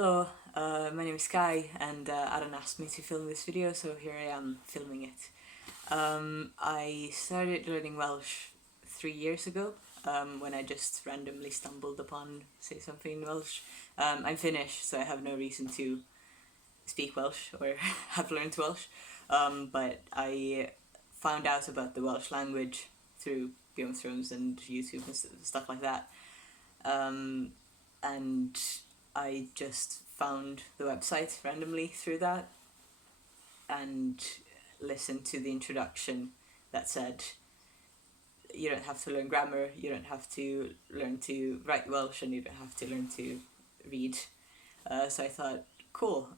Hello, my name is Sky, and Aaron asked me to film this video, so here I am filming it. I started learning Welsh 3 years ago, when I just randomly stumbled upon Say Something in Welsh. I'm Finnish, so I have no reason to speak Welsh or have learned Welsh, but I found out about the Welsh language through Game of Thrones and YouTube and stuff like that. Um, and I just found the website randomly through that and listened to the introduction that said you don't have to learn grammar, you don't have to learn to write Welsh, and you don't have to learn to read. So I thought, cool,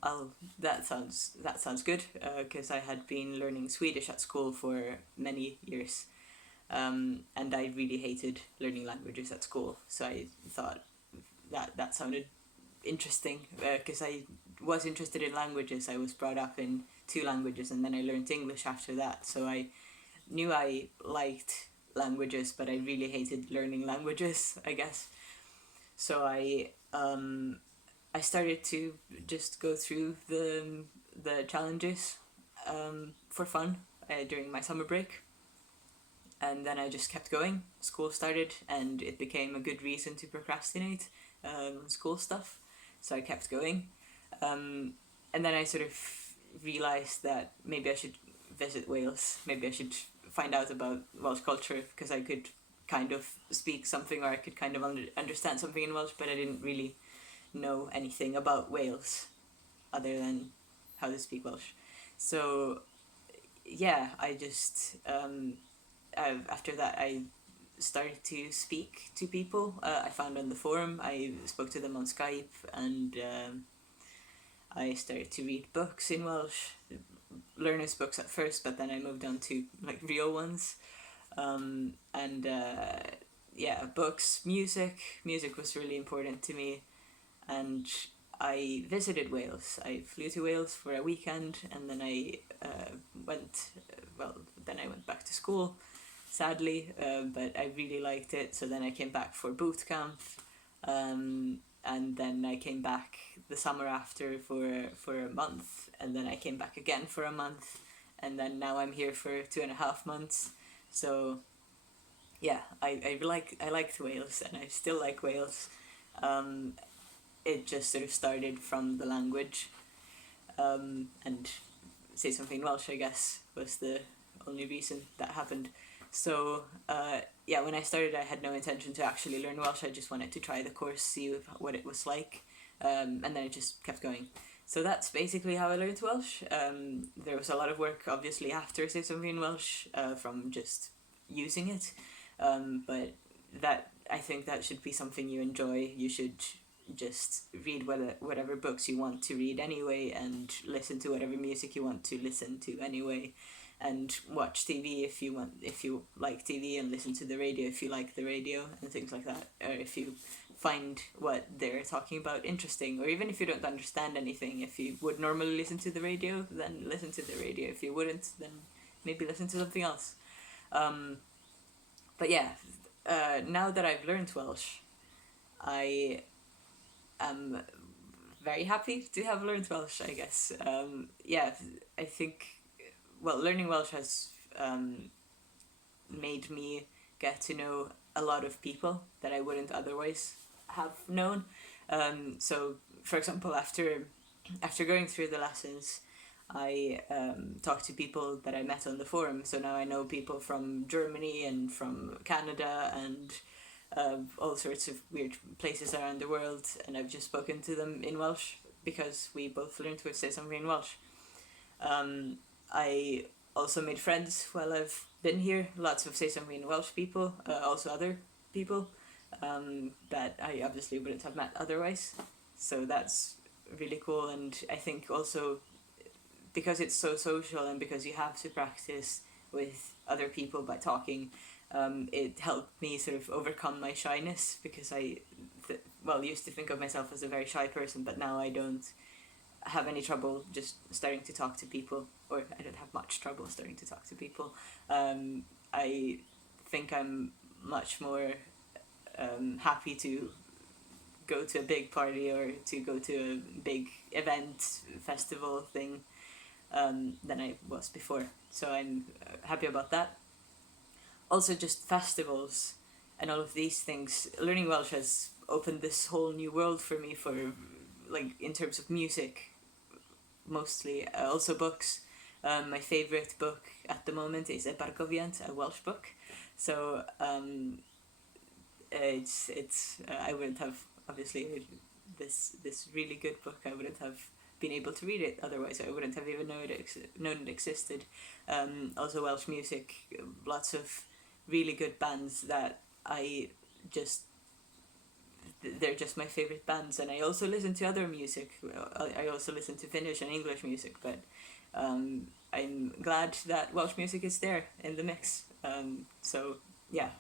that sounds good, because I had been learning Swedish at school for many years, and I really hated learning languages at school. So I thought that sounded interesting, because I was interested in languages. I was brought up in two languages, and then I learned English after that. So I knew I liked languages, but I really hated learning languages, I guess. So I started to just go through the challenges, for fun, during my summer break, and then I just kept going. School started, and it became a good reason to procrastinate school stuff. So I kept going, and then I sort of realized that maybe I should visit Wales. Maybe I should find out about Welsh culture, because I could kind of speak something, or I could kind of understand something in Welsh, but I didn't really know anything about Wales other than how to speak Welsh. So yeah, I just after that I started to speak to people I found on the forum. I spoke to them on Skype, and I started to read books in Welsh, learners' books at first, but then I moved on to like real ones. And yeah, books, music. Music was really important to me, and I visited Wales. I flew to Wales for a weekend, and then I went. Well, then I went back to school, sadly, but I really liked it. So then I came back for boot camp, and then I came back the summer after for a month, and then I came back again for a month, and then now I'm here for 2.5 months. So yeah, I liked Wales, and I still like Wales. Um, it just sort of started from the language, and Say Something in Welsh, I guess, was the only reason that happened. So yeah, when I started, I had no intention to actually learn Welsh. I just wanted to try the course, see what it was like, and then it just kept going. So that's basically how I learned Welsh. There was a lot of work, obviously, after Say Something in Welsh, from just using it, but that I think that should be something you enjoy. You should just read whatever books you want to read anyway, and listen to whatever music you want to listen to anyway, and watch TV if you want, if you like TV, and listen to the radio if you like the radio, and things like that. Or if you find what they're talking about interesting, or even if you don't understand anything, if you would normally listen to the radio, then listen to the radio. If you wouldn't, then maybe listen to something else. But yeah, now that I've learned Welsh, I am very happy to have learned Welsh, I guess. Yeah, I think, well, learning Welsh has made me get to know a lot of people that I wouldn't otherwise have known. So, for example, after going through the lessons, I talked to people that I met on the forum. So now I know people from Germany and from Canada and all sorts of weird places around the world, and I've just spoken to them in Welsh because we both learned to say something in Welsh. I also made friends while I've been here. Lots of Say Something in Welsh people, also other people that I obviously wouldn't have met otherwise. So that's really cool, and I think also because it's so social, and because you have to practice with other people by talking, it helped me sort of overcome my shyness, because used to think of myself as a very shy person, but now I don't have any trouble just starting to talk to people, or I don't have much trouble starting to talk to people. I think I'm much more happy to go to a big party or to go to a big event, festival thing, than I was before. So I'm happy about that. Also, just festivals and all of these things. Learning Welsh has opened this whole new world for me for, like, in terms of music, mostly. Also books. My favorite book at the moment is a Bargoviant, a Welsh book. So I wouldn't have, obviously, this really good book. I wouldn't have been able to read it otherwise. I wouldn't have even known it existed. Also Welsh music, lots of really good bands that I just they're just my favorite bands. And I also listen to other music. I also listen to Finnish and English music, but I'm glad that Welsh music is there in the mix. So yeah,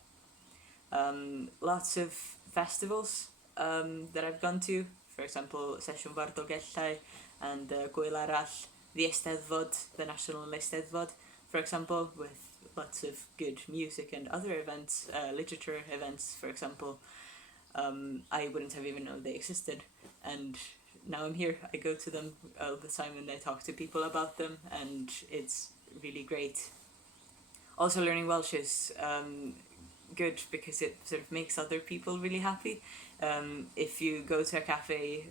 lots of festivals that I've gone to. For example, Sesiwn Bardogellau and Gwyl Arall, the Eisteddfod, the National Eisteddfod, for example, with lots of good music and other events, literature events, for example. I wouldn't have even known they existed, and now I'm here. I go to them all the time and I talk to people about them, and it's really great. Also, learning Welsh is good because it sort of makes other people really happy. If you go to a cafe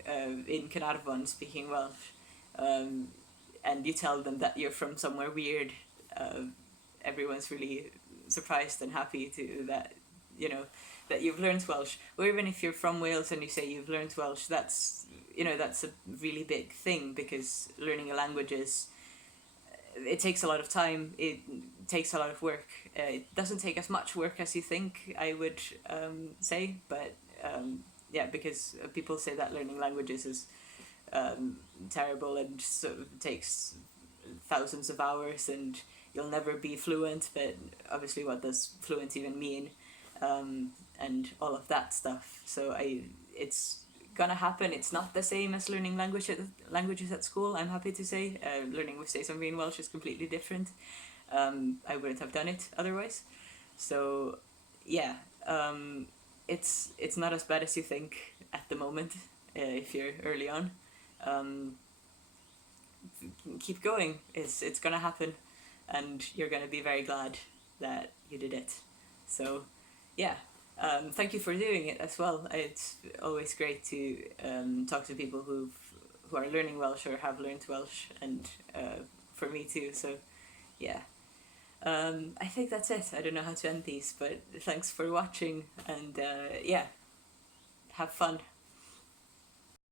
in Caernarfon speaking Welsh, and you tell them that you're from somewhere weird, everyone's really surprised and happy to that, that you've learned Welsh. Or even if you're from Wales and you say you've learned Welsh, that's a really big thing, because learning a language it takes a lot of time. It takes a lot of work. It doesn't take as much work as you think, I would say, but yeah, because people say that learning languages is terrible and so takes thousands of hours and you'll never be fluent, but obviously what does fluent even mean, and all of that stuff. So it's gonna happen. It's not the same as learning languages at school, I'm happy to say. Learning with Say Something in Welsh is completely different. I wouldn't have done it otherwise. So yeah, it's not as bad as you think at the moment, if you're early on. Keep going. It's gonna happen, and you're gonna be very glad that you did it. So yeah, thank you for doing it as well. It's always great to talk to people who are learning Welsh or have learned Welsh, and for me too. So yeah, I think that's it. I don't know how to end these, but thanks for watching, and yeah, have fun.